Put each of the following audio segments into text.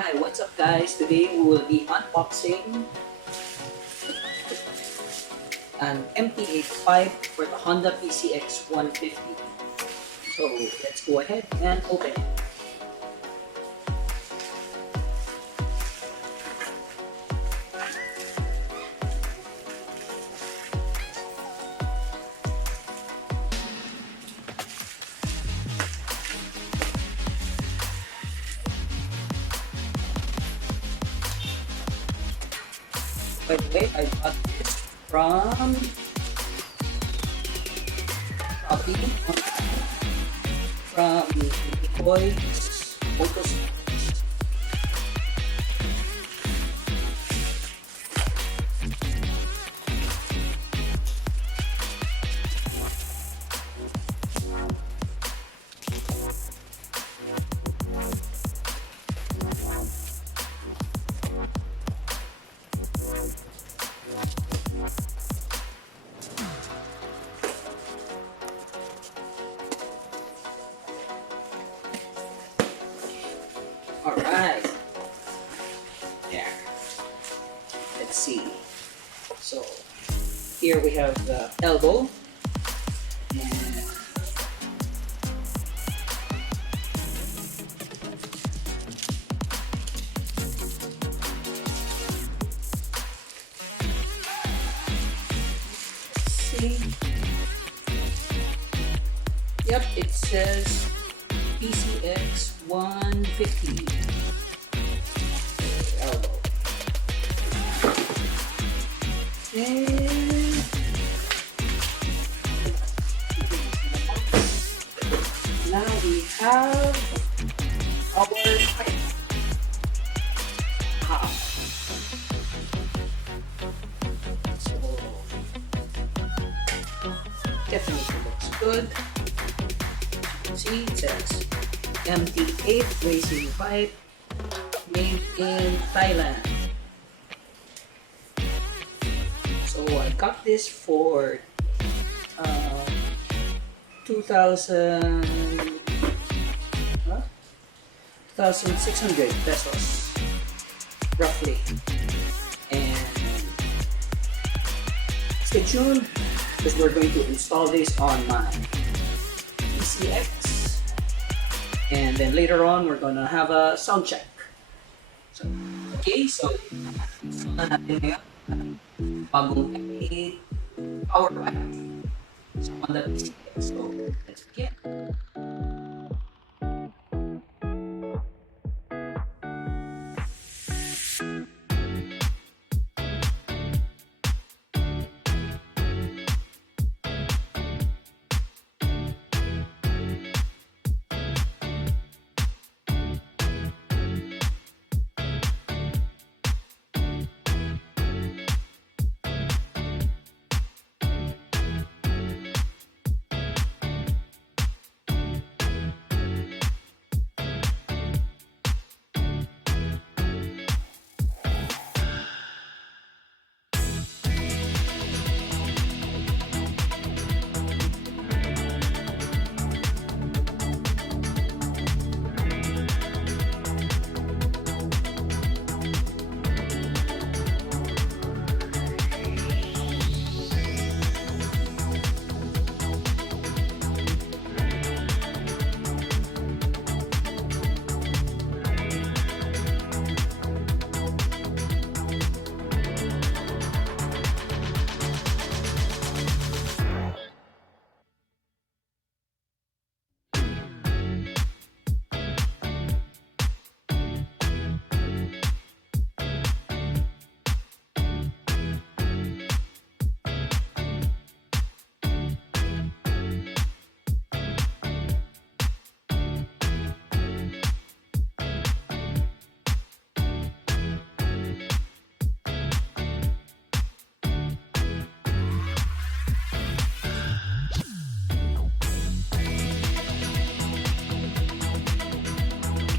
Hi, what's up guys? Today we will be unboxing an MT8 pipe for the Honda PCX 150. So let's go ahead and open it. By the way, I got this from Shopee from Mikoy Motospecs. Alright, there. Let's see. So here we have the elbow, and see. Yep, it says PCX 150. Elbow. And now we have our pipe. Ah. So definitely looks good. See, it says MT8 racing pipe made in Thailand. So I got this for 2,000 2,600 pesos roughly. And stay tuned because we're going to install this on my PCX. And then later on, we're gonna have a sound check. So, okay, so na natin ngayon bagong MT8 power pipe. So, on the PCX. So, let's begin.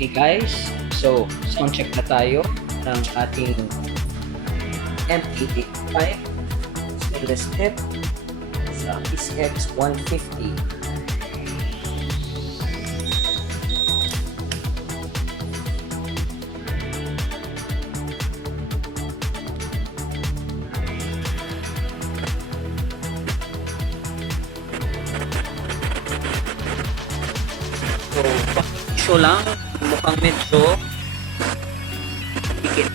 Okay guys, so sound check na tayo ng ating MT8 pipe stainless tip sa PCX 150. issue lang, mukhang medyo dikit.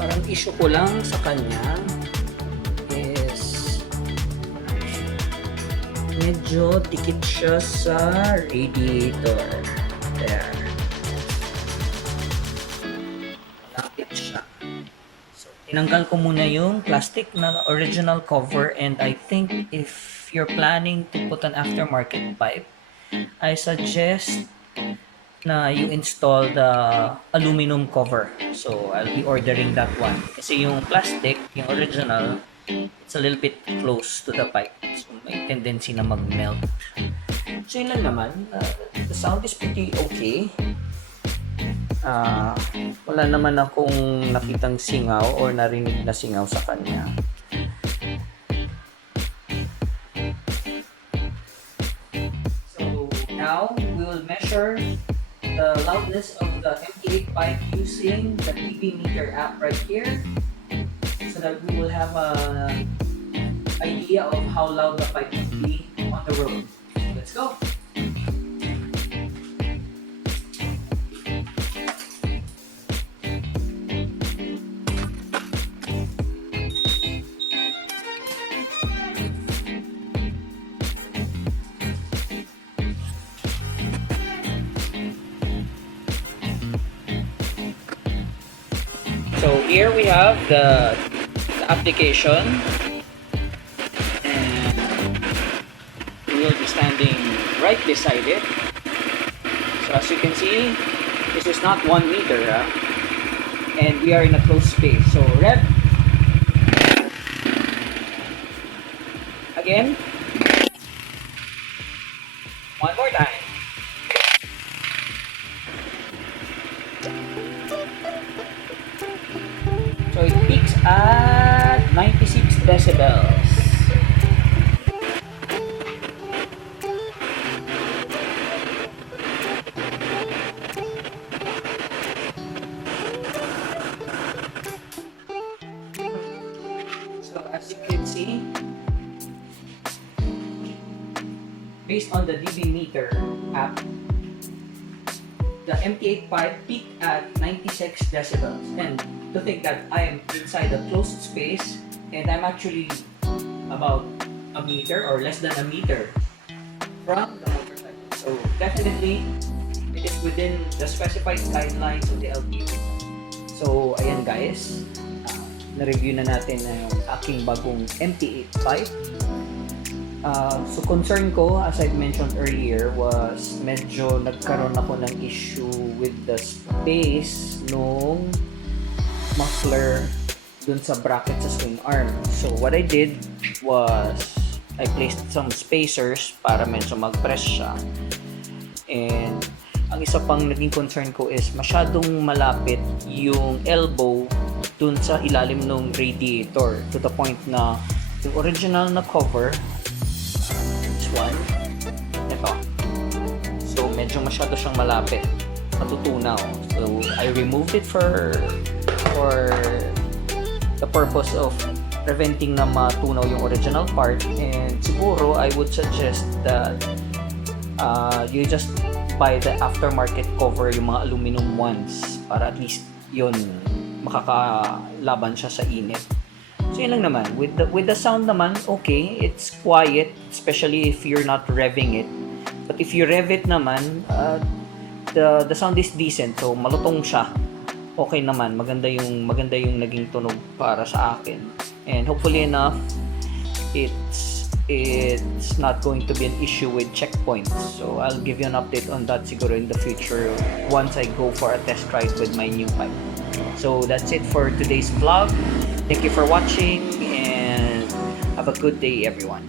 Parang issue ko lang sa kanya is medyo dikit siya sa radiator. There. Lapit siya. So, tinanggal ko muna yung plastic na original cover, and I think if you're planning to put an aftermarket pipe, I suggest na you install the aluminum cover. So, I'll be ordering that one. Kasi yung plastic, yung original, it's a little bit close to the pipe. So, may tendency na mag-melt. So, yun lang naman. The sound is pretty okay. Wala naman akong nakitang singaw or narinig na singaw sa kanya. So, now, we will measure the loudness of the MT8 pipe using the dB meter app right here, so that we will have an idea of how loud the pipe will be on the road. Let's go! So here we have the application, and we will be standing right beside it. So as you can see, this is not 1 meter, and we are in a closed space. So rev. Again. One more time. So it peaks at 96 decibels. So as you can see, based on the dB meter app, the MT8 pipe peaked at 96 decibels. And to think that I am inside a closed space and I'm actually about a meter or less than a meter from the motorcycle. So definitely, it is within the specified guidelines of the LTO. So ayan guys, na-review na natin na yung aking bagong MT8 pipe. So concern ko, as I mentioned earlier, was medyo nagkaroon ako ng issue with the space nung muffler dun sa bracket sa swing arm. So what I did was I placed some spacers para medyo mag-press siya. And ang isa pang naging concern ko is masyadong malapit yung elbow dun sa ilalim ng radiator, to the point na yung original na cover, this one, ito. So medyo masyado siyang malapit, matutunaw. So I removed it for the purpose of preventing na matunaw yung original part. And siguro I would suggest that you just buy the aftermarket cover, yung mga aluminum ones, para at least yun makakalaban siya sa init. So yun lang naman. With the sound naman, okay, it's quiet, especially if you're not revving it. But if you rev it naman, the sound is decent, so malutong siya. Okay naman, maganda yung naging tunog para sa akin. And hopefully enough, it's not going to be an issue with checkpoints. So I'll give you an update on that siguro in the future once I go for a test ride with my new pipe. So that's it for today's vlog. Thank you for watching and have a good day, everyone.